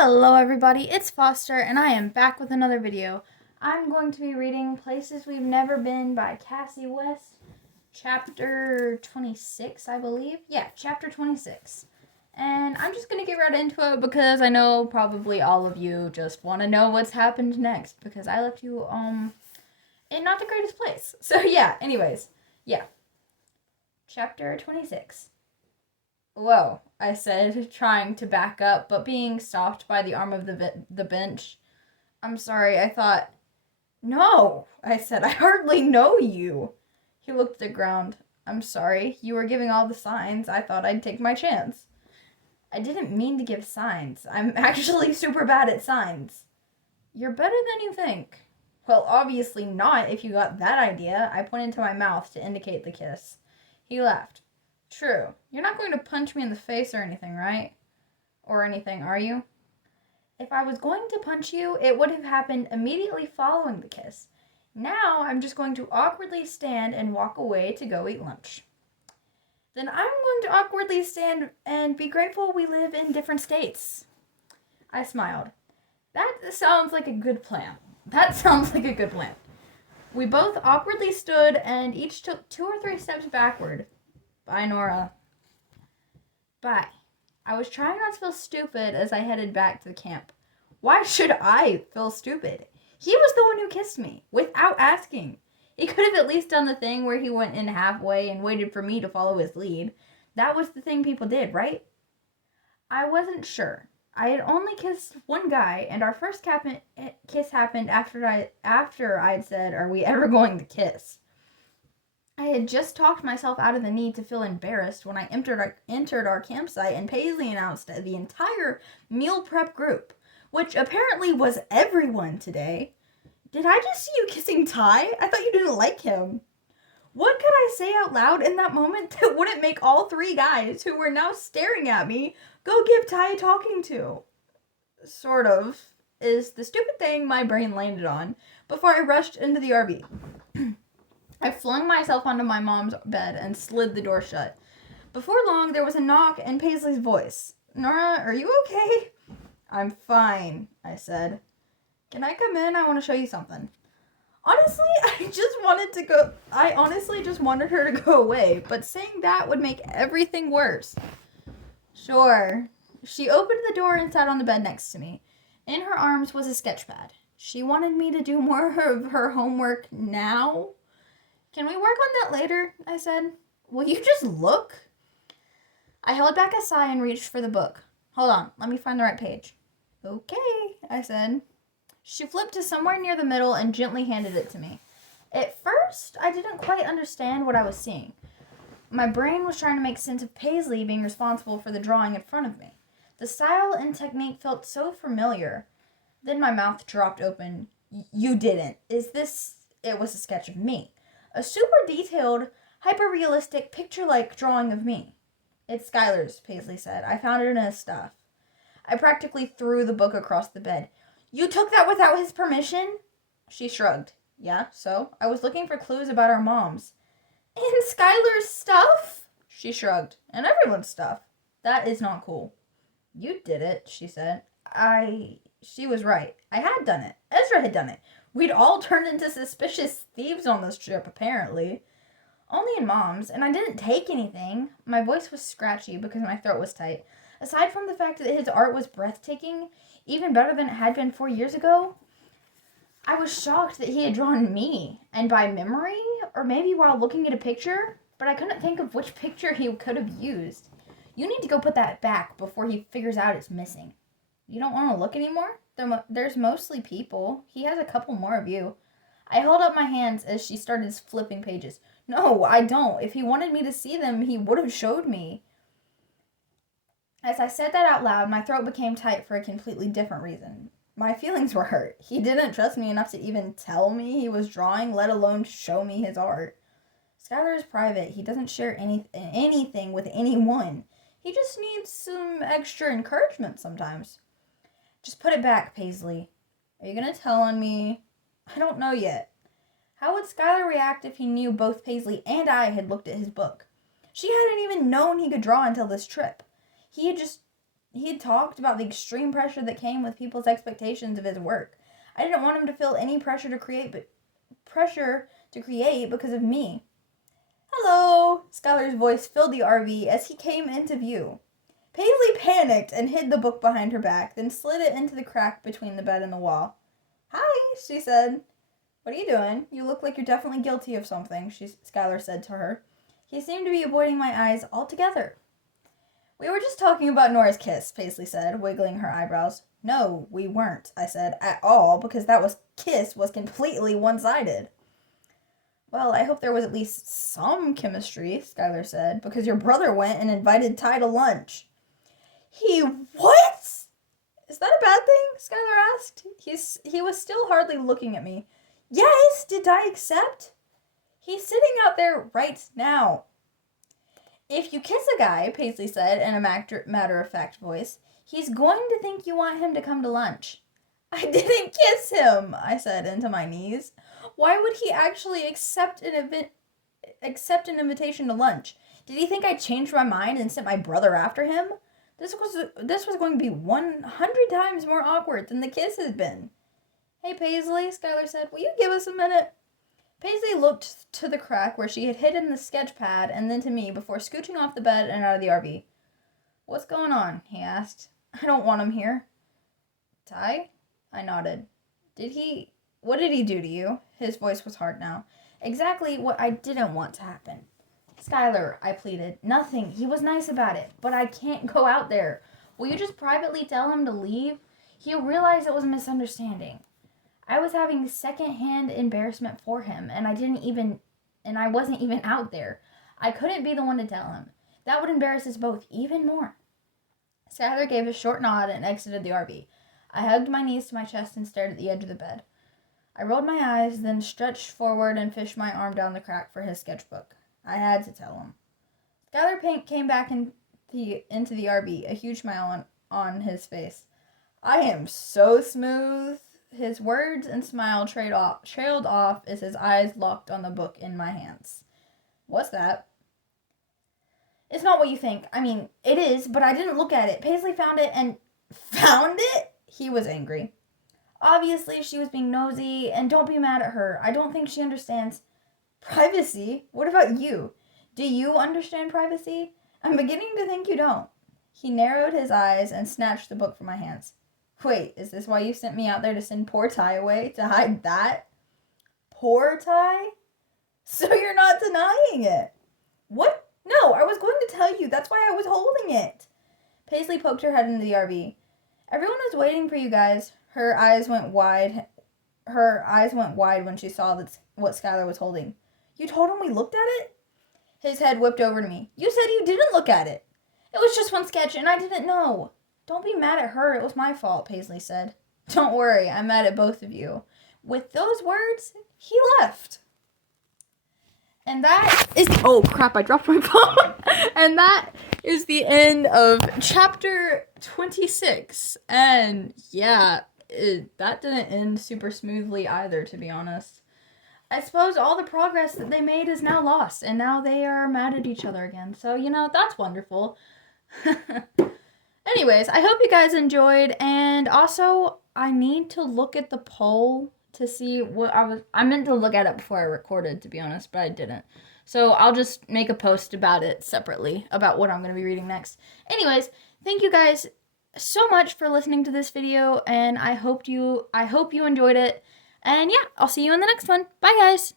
Hello everybody, it's Foster and I am back with another video. I'm going to be reading Places We've Never Been by Kasie West, chapter 26, I believe. Yeah, chapter 26. And I'm just going to get right into it because I know probably all of you just want to know what's happened next because I left you in not the greatest place. So yeah, anyways, yeah. Chapter 26. Whoa, I said, trying to back up, but being stopped by the arm of the bench. I'm sorry, I thought. No, I said, I hardly know you. He looked at the ground. I'm sorry, you were giving all the signs. I thought I'd take my chance. I didn't mean to give signs. I'm actually super bad at signs. You're better than you think. Well, obviously not if you got that idea. I pointed to my mouth to indicate the kiss. He laughed. True. You're not going to punch me in the face or anything, right? Or anything, are you? If I was going to punch you, it would have happened immediately following the kiss. Now I'm just going to awkwardly stand and walk away to go eat lunch. Then I'm going to awkwardly stand and be grateful we live in different states. I smiled. That sounds like a good plan. We both awkwardly stood and each took 2 or 3 steps backward. Bye, Nora. Bye. I was trying not to feel stupid as I headed back to the camp. Why should I feel stupid? He was the one who kissed me, without asking. He could have at least done the thing where he went in halfway and waited for me to follow his lead. That was the thing people did, right? I wasn't sure. I had only kissed one guy, and our first kiss happened after I'd said, "Are we ever going to kiss?" I had just talked myself out of the need to feel embarrassed when I entered our campsite and Paisley announced the entire meal prep group, which apparently was everyone today. Did I just see you kissing Ty? I thought you didn't like him. What could I say out loud in that moment that wouldn't make all 3 guys who were now staring at me go give Ty a talking to? Sort of, is the stupid thing my brain landed on before I rushed into the RV. I flung myself onto my mom's bed and slid the door shut. Before long, there was a knock and Paisley's voice. Nora, are you okay? I'm fine, I said. Can I come in? I want to show you something. Honestly, I honestly just wanted her to go away, but saying that would make everything worse. Sure. She opened the door and sat on the bed next to me. In her arms was a sketch pad. She wanted me to do more of her homework now. Can we work on that later? I said. Will you just look? I held back a sigh and reached for the book. Hold on, let me find the right page. Okay, I said. She flipped to somewhere near the middle and gently handed it to me. At first, I didn't quite understand what I was seeing. My brain was trying to make sense of Paisley being responsible for the drawing in front of me. The style and technique felt so familiar. Then my mouth dropped open. You didn't. It was a sketch of me. A super detailed, hyper-realistic, picture-like drawing of me. It's Skylar's, Paisley said. I found it in his stuff. I practically threw the book across the bed. You took that without his permission? She shrugged. Yeah, so? I was looking for clues about our moms. And Skylar's stuff? She shrugged. And everyone's stuff. That is not cool. You did it, she said. She was right. I had done it. Ezra had done it. We'd all turned into suspicious thieves on this trip, apparently. Only in Mom's, and I didn't take anything. My voice was scratchy because my throat was tight. Aside from the fact that his art was breathtaking, even better than it had been 4 years ago, I was shocked that he had drawn me, and by memory, or maybe while looking at a picture, but I couldn't think of which picture he could have used. You need to go put that back before he figures out it's missing. You don't want to look anymore? There's mostly people. He has a couple more of you. I held up my hands as she started flipping pages. No, I don't. If he wanted me to see them, he would have showed me. As I said that out loud, my throat became tight for a completely different reason. My feelings were hurt. He didn't trust me enough to even tell me he was drawing, let alone show me his art. Skylar is private. He doesn't share anything with anyone. He just needs some extra encouragement sometimes. Just put it back, Paisley. Are you going to tell on me? I don't know yet. How would Skylar react if he knew both Paisley and I had looked at his book? She hadn't even known he could draw until this trip. He he had talked about the extreme pressure that came with people's expectations of his work. I didn't want him to feel any pressure to create because of me. Hello! Skylar's voice filled the RV as he came into view. Paisley panicked and hid the book behind her back, then slid it into the crack between the bed and the wall. Hi, she said. What are you doing? You look like you're definitely guilty of something, Skylar said to her. He seemed to be avoiding my eyes altogether. We were just talking about Nora's kiss, Paisley said, wiggling her eyebrows. No, we weren't, I said, at all, because that kiss was completely one-sided. Well, I hope there was at least some chemistry, Skylar said, because your brother went and invited Ty to lunch. He what? Is that a bad thing? Skylar asked. He was still hardly looking at me. Yes, did Ty accept? He's sitting out there right now. If you kiss a guy, Paisley said in a matter-of-fact voice, he's going to think you want him to come to lunch. I didn't kiss him, I said into my knees. Why would he actually accept an invitation to lunch? Did he think I changed my mind and sent my brother after him? This was going to be 100 times more awkward than the kiss had been. Hey, Paisley, Skylar said, will you give us a minute? Paisley looked to the crack where she had hidden the sketch pad and then to me before scooching off the bed and out of the RV. What's going on? He asked. I don't want him here. Ty? I nodded. What did he do to you? His voice was hard now. Exactly what I didn't want to happen. Skylar, I pleaded. Nothing. He was nice about it, but I can't go out there. Will you just privately tell him to leave? He'll realize it was a misunderstanding. I was having secondhand embarrassment for him, and I wasn't even out there. I couldn't be the one to tell him. That would embarrass us both even more. Skylar gave a short nod and exited the RV. I hugged my knees to my chest and stared at the edge of the bed. I rolled my eyes, then stretched forward and fished my arm down the crack for his sketchbook. I had to tell him. Skylar came back into the RV, a huge smile on his face. I am so smooth. His words and smile trailed off as his eyes locked on the book in my hands. What's that? It's not what you think. I mean, it is, but I didn't look at it. Paisley found it and... Found it? He was angry. Obviously, she was being nosy, and don't be mad at her. I don't think she understands privacy. What about you? Do you understand privacy? I'm beginning to think you don't. He narrowed his eyes and snatched the book from my hands. Wait, is this why you sent me out there to send poor Ty away? To hide that? Poor Ty? So you're not denying it? What? No, I was going to tell you. That's why I was holding it. Paisley poked her head into the RV. Everyone was waiting for you guys. Her eyes went wide when she saw what Skylar was holding. You told him we looked at it? His head whipped over to me. You said you didn't look at it. It was just one sketch, and I didn't know. Don't be mad at her. It was my fault, Paisley said. Don't worry. I'm mad at both of you. With those words, he left. And that is... Oh, crap. I dropped my phone. And that is the end of chapter 26. And, yeah, that didn't end super smoothly either, to be honest. I suppose all the progress that they made is now lost. And now they are mad at each other again. So, that's wonderful. Anyways, I hope you guys enjoyed, and also, I need to look at the poll to see what I meant to look at it before I recorded, to be honest, but I didn't. So, I'll just make a post about it separately, about what I'm going to be reading next. Anyways, thank you guys so much for listening to this video, and I hope you enjoyed it, and yeah, I'll see you in the next one. Bye, guys!